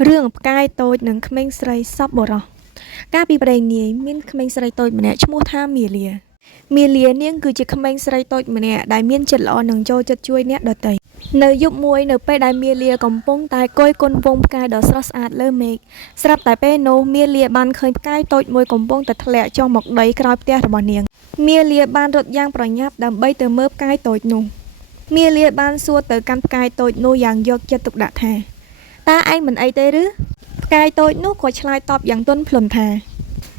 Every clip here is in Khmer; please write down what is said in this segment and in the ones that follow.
រឿងផ្កាយតូចនិងក្មេងស្រីសប្បុរសកាលពីព្រេងនាយមានក្មេងស្រីតូចម្នាក់ឈ្មោះថាមាលាមាលានាងគឺជាក្មេងស្រីតូចម្នាក់ដែលមានចិត្តល្អនិងចូលចិត្តជួយអ្នកដទៃនៅយប់មួយនៅពេលដែលមាលាកំពុងតែគយគន់វងផ្កាយដ៏ស្រស់ស្អាតលើមេឃស្រាប់តែពេលនោះមាលាបានឃើញផ្កាយតូចមួយកំពុងតែធ្លាក់ចុះមកដីក្រោយផ្ទះរបស់នាងមាលាបានរត់យ៉ាងប្រញាប់ដើម្បីទៅមើលផ្កាយតូចនោះមាលាបានសួរទៅកាន់ផ្កាយតូចនោះយ៉ាងយកចិត្តទុកដាក់ថាតើឯងមិនអីទេឬផ្កាយតូចនោះក៏ឆ្លើយតបយ៉ាងទន់ភ្លន់ថា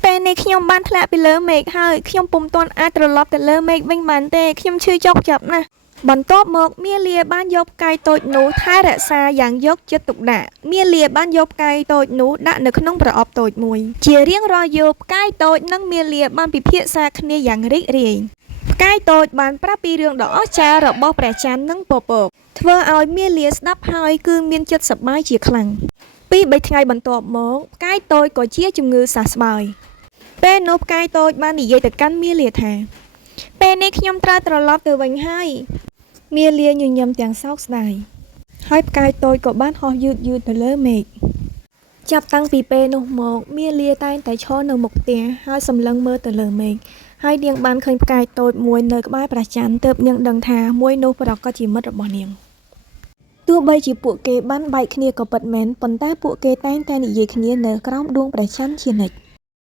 ពេលនេះខ្ញុំបានធ្លាក់ពីលើមេឃហើយខ្ញុំពុំទាន់អាចត្រឡប់ទៅលើមេឃវិញបានទេខ្ញុំឈឺចុកចាប់ណាស់បន្ទាប់មកមាលាបានយកផ្កាយតូចនោះថែរក្សាយ៉ាងយកចិត្តទុកដាក់មាលាបានយកផ្កាយតូចនោះដាក់នៅក្នុងប្រអប់តូចមួយជារៀងរាល់យប់ផ្កាយតូចនិងមាលាបានពិភាក្សាគ្នាយ៉ាងរីករាយផ្កាយតូចបានប្រាប់ពីរឿងដ៏អស្ចារ្យរបស់ព្រះច័ន្ទនិងពពកធ្វើឲ្យមាលាស្ដាប់ហើយគឺមានចិត្តសប្បាយជាខ្លាំងពី3ថ្ងៃបន្ទាប់មកផ្កាយតូចក៏ជាជំងឺសះស្បើយពេលនោះផ្កាយតូចបាននិយាយទៅកាន់មាលាថាពេលនេះខ្ញុំត្រូវត្រឡប់ទៅវិញហើយមាលាញញឹមទាំងសោកស្ដាយហើយផ្កាយតូចក៏បានហោះយឺតៗទៅលើមេឃចាប់តាំងពីពេលនោះមកមាលាតែងតែឈរនៅមុខផ្ទះហើយសម្លឹងមើលទៅលើមេឃហើយនាងបានឃើញផ្កាយតូចមួយនៅក្បែរព្រះច័ន្ទទើបនាងដឹងថាមួយនោះប្រកាសជាមិត្តរបស់នាងទោះបីជាពួកគេបានបែកគ្នាក៏ពិតមែនប៉ុន្តែពួកគេតែងតែនិយាយគ្នានៅក្រោមដួងព្រះច័ន្ទជានិច្ច